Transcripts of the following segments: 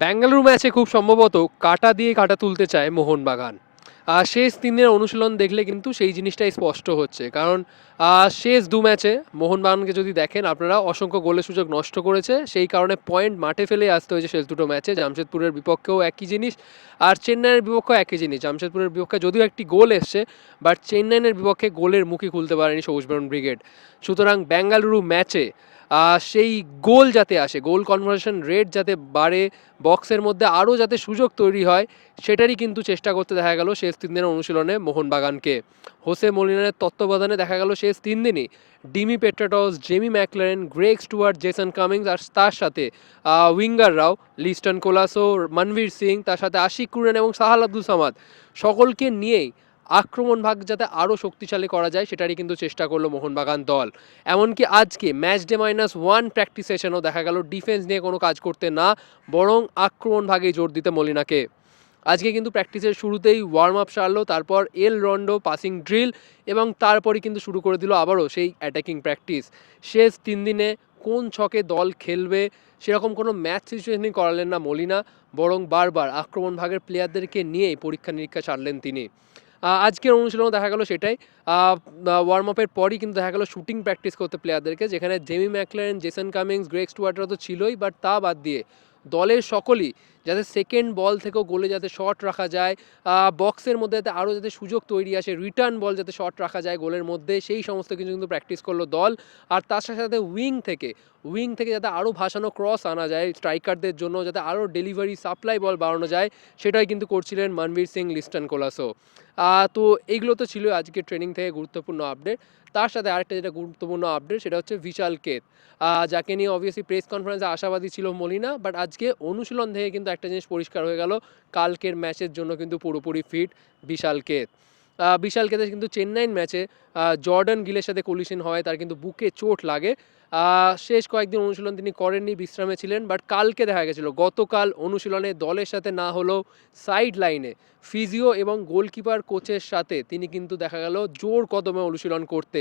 ব্যাঙ্গালুরু ম্যাচে খুব সম্ভবত কাটা দিয়ে কাটা তুলতে চায় মোহনবাগান। আর শেষ দিনের অনুশীলন দেখলে কিন্তু সেই জিনিসটাই স্পষ্ট হচ্ছে। কারণ শেষ দু ম্যাচে মোহনবাগানকে যদি দেখেন, আপনারা অসংখ্য গোলের সুযোগ নষ্ট করেছে। সেই কারণে পয়েন্ট মাঠে ফেলে আসতে হয়েছে শেষ দুটো ম্যাচে। জামশেদপুরের বিপক্ষেও একই জিনিস। আর চেন্নাইয়ের বিপক্ষেও একই জিনিস। জামশেদপুরের বিপক্ষে যদিও একটি গোল এসছে, বাট চেন্নাইয়ের বিপক্ষে গোলের মুখই খুলতে পারেনি সবুজবরণ ব্রিগেড। সুতরাং বেঙ্গালুরু ম্যাচে সেই গোল যাতে আসে, গোল কনভার্সন রেট যাতে বাড়ে বক্সের মধ্যে আরও যাতে সুযোগ তৈরি হয়, সেটারই কিন্তু চেষ্টা করতে দেখা গেল শেষ তিন দিনের অনুশীলনে মোহনবাগানকে। হোসে মলিনারের তত্ত্বাবধানে দেখা গেল শেষ তিন দিনই Dimi Petratos, Jamie Maclaren, Greg Stewart, Jason Cummings আর তার সাথে উইঙ্গাররাও লিস্টন কোলাসো মনবীর সিং, তার সাথে আশিক কুরেন এবং সাহাল আব্দুল সামাদ। সকলকে নিয়েই আক্রমণ ভাগ যাতে আরও শক্তিশালী করা যায়, সেটারই কিন্তু চেষ্টা করল মোহনবাগান দল। এমনকি আজকে match day minus one practice সেশনও দেখা গেল ডিফেন্স নিয়ে কোনো কাজ করতে না, বরং আক্রমণ ভাগে জোর দিতে মলিনাকে। আজকে কিন্তু প্র্যাকটিসের শুরুতেই ওয়ার্ম আপ সারলো, তারপর এল রন্ডো পাসিং ড্রিল এবং তারপরই কিন্তু শুরু করে দিল আবারও সেই অ্যাটাকিং প্র্যাকটিস শেষ তিন দিনে কোন ছকে দল খেলবে, সেরকম কোনো ম্যাচ সিচুয়েশনই করালেন না মলিনা, বরং বারবার আক্রমণ ভাগের প্লেয়ারদেরকে নিয়েই পরীক্ষা নিরীক্ষা ছাড়লেন তিনি। আজকের অনুশীলনে দেখা গেল সেটাই। ওয়ার্ম আপের পরই কিন্তু দেখা গেল শুটিং প্র্যাকটিস করতে প্লেয়ারদেরকে যেখানে Jamie Maclaren Jason Cummings Greg স্টুয়ার্টরা তো ছিলই বাট তা বাদ দিয়ে দলের সকলেই যাতে সেকেন্ড বল থেকেও গোলে যাতে শট রাখা যায় বক্সের মধ্যে যাতে আরও যাতে সুযোগ তৈরি আসে রিটার্ন বল যাতে শট রাখা যায় গোলের মধ্যে, সেই সমস্ত কিছু কিন্তু প্র্যাকটিস করল দল। আর তার সাথে সাথে উইং থেকে উইং থেকে যাতে আরও ভাসানো ক্রস আনা যায় স্ট্রাইকারদের জন্য, যাতে আরও ডেলিভারি সাপ্লাই বল বাড়ানো যায়, সেটাই কিন্তু করছিলেন মনবীর সিং, লিস্টন কোলাসো। তো এইগুলো তো ছিল আজকে ট্রেনিং থেকে গুরুত্বপূর্ণ আপডেট তার সাথে আরেকটা যেটা গুরুত্বপূর্ণ আপডেট সেটা হচ্ছে বিশাল কেত যাকে নিয়ে অবভিয়াসলি প্রেস কনফারেন্সে আশাবাদী ছিল মলিনা বাট আজকে অনুশীলন থেকে কিন্তু একটা জিনিস পরিষ্কার হয়ে গেল, কালকের ম্যাচের জন্য কিন্তু পুরোপুরি ফিট বিশাল কেত বিশাল কেতে কিন্তু চেন্নাইন ম্যাচে জর্ডান গিলের সাথে কলিশন হয়, তার কিন্তু বুকে চোট লাগে। শেষ কয়েকদিন অনুশীলন তিনি করেননি, বিশ্রামে ছিলেন বাট কালকে দেখা গেছিল। গতকাল অনুশীলনে দলের সাথে না হলেও সাইড লাইনে ফিজিও এবং গোলকিপার কোচের সাথে তিনি কিন্তু দেখা গেল জোর কদমে অনুশীলন করতে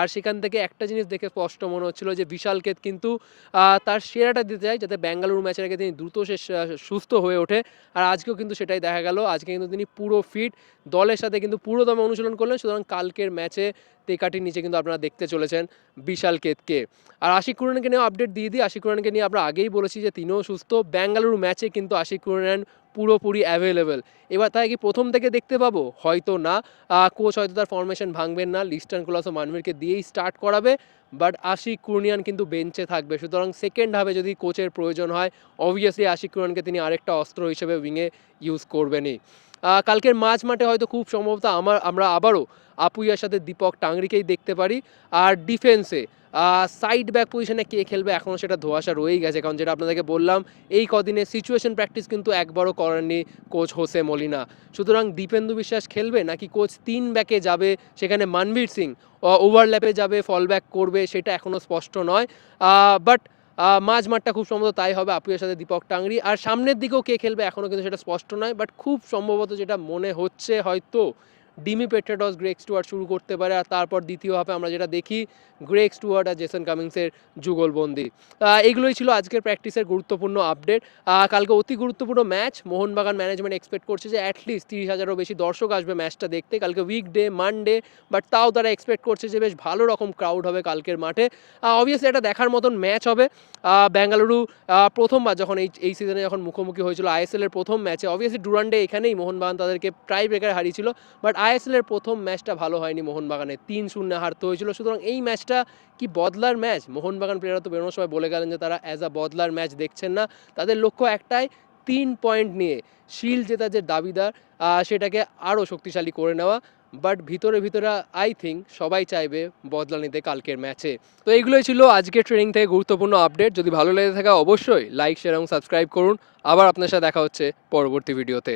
আর সেখান থেকে একটা জিনিস দেখে স্পষ্ট মনে হচ্ছিল যে বিশাল কেত কিন্তু তার সেরাটা দিতে চায় যাতে বেঙ্গালুরু ম্যাচের আগে তিনি দ্রুত সে সুস্থ হয়ে ওঠে। আর আজকেও কিন্তু সেটাই দেখা গেল। আজকে কিন্তু তিনি পুরো ফিট দলের সাথে কিন্তু পুরো দমে অনুশীলন করলেন। সুতরাং কালকের ম্যাচে তেকাটির নিচে কিন্তু আপনারা দেখতে চলেছেন বিশাল কেতকে। আর আশিক কুরানকে নিয়ে আপডেট দিয়ে দিই। আশিক কুরানকে নিয়ে আমরা আগেই বলেছি যে তিনিও সুস্থ। বেঙ্গালুরু ম্যাচে কিন্তু আশিক কুরান পুরোপুরি অ্যাভেলেবেল এবার তাই কি প্রথম থেকে দেখতে পাবো? হয়তো না। কোচ হয়তো তার ফরমেশন ভাঙবেন না। লিস্টার্ন ক্লাস ও মানভীরকে দিয়েই স্টার্ট করাবে। বাট আশিক কুরনিয়ান কিন্তু বেঞ্চে থাকবে। সুতরাং সেকেন্ড হাফে যদি কোচের প্রয়োজন হয় অবভিয়াসলি আশিক কুরনিয়ানকে তিনি আরেকটা অস্ত্র হিসেবে উইংয়ে ইউজ করবেনই। কালকের মাঝ মাঠে হয়তো খুব সম্ভবত আমার, আমরা আবারও আপুইয়ার সাথে দীপক টাংরিকেই দেখতে পারি। আর ডিফেন্সে সাইড ব্যাক পজিশনে কে খেলবে এখনও সেটা ধোয়াশা রয়েই গেছে। কারণ যেটা আপনাদেরকে বললাম, এই কদিনে সিচুয়েশন প্র্যাকটিস কিন্তু একবারও করেননি কোচ হোসে মলিনা। সুতরাং দীপেন্দু বিশ্বাস খেলবে নাকি কোচ তিন ব্যাকে যাবে? সেখানে মানবীর সিং ওভারল্যাপে যাবে ফল ব্যাক করবে, সেটা এখনও স্পষ্ট নয়। বাট মাঝ মাঠটা খুব সম্ভবত তাই হবে আপুয়ের সাথে দীপক টাংরি। আর সামনের দিকেও কে খেলবে এখনও কিন্তু সেটা স্পষ্ট নয় বাট খুব সম্ভবত যেটা মনে হচ্ছে হয়তো ডিমি পেট্রাটস গ্রেক স্টুয়ার্ট শুরু করতে পারে আর তারপর দ্বিতীয় হাফে আমরা যেটা দেখি গ্রেক স্টুয়ার্ট আর জেসন কামিংসের যুগলবন্দি। এগুলোই ছিল আজকের প্র্যাকটিসের গুরুত্বপূর্ণ আপডেট কালকে অতি গুরুত্বপূর্ণ ম্যাচ মোহনবাগান ম্যানেজমেন্ট এক্সপেক্ট করছে যে অ্যাটলিস্ট তিরিশ হাজারও বেশি দর্শক আসবে ম্যাচটা দেখতে। কালকে উইকডে মানডে বাট তাও তারা এক্সপেক্ট করছে যে বেশ ভালো রকম ক্রাউড হবে কালকের মাঠে। অবভিয়াসলি এটা দেখার মতন ম্যাচ হবে। বেঙ্গালুরু প্রথমবার যখন এই এই সিজনে যখন মুখোমুখি হয়েছিল আইএসএল এর প্রথম ম্যাচে অবভিয়াসলি ডুরান্ডে এখানেই মোহনবাগান তাদেরকে ট্রাই ব্রেকার হারিয়েছিল বাট আইএসএল এর প্রথম ম্যাচটা ভালো হয়নি মোহনবাগানে। তিন শূন্য হারতে হয়েছিল। সুতরাং এই ম্যাচটা কি বদলার ম্যাচ? মোহনবাগান প্লেয়াররা তো বেরোনোর সময় বলে গেলেন যে তারা অ্যাজ আ বদলার ম্যাচ দেখছেন না। তাদের লক্ষ্য একটাই, তিন পয়েন্ট নিয়ে। শিল জেতার যে দাবিদার সেটাকে আরও শক্তিশালী করে নেওয়া। বাট ভিতরে ভিতরে আই থিঙ্ক সবাই চাইবে বদলা নিতে কালকের ম্যাচে। তো এইগুলোই ছিল আজকের ট্রেনিং থেকে গুরুত্বপূর্ণ আপডেট যদি ভালো লেগে থাকে অবশ্যই লাইক শেয়ার এবং সাবস্ক্রাইব করুন। আবার আপনার সাথে দেখা হচ্ছে পরবর্তী ভিডিওতে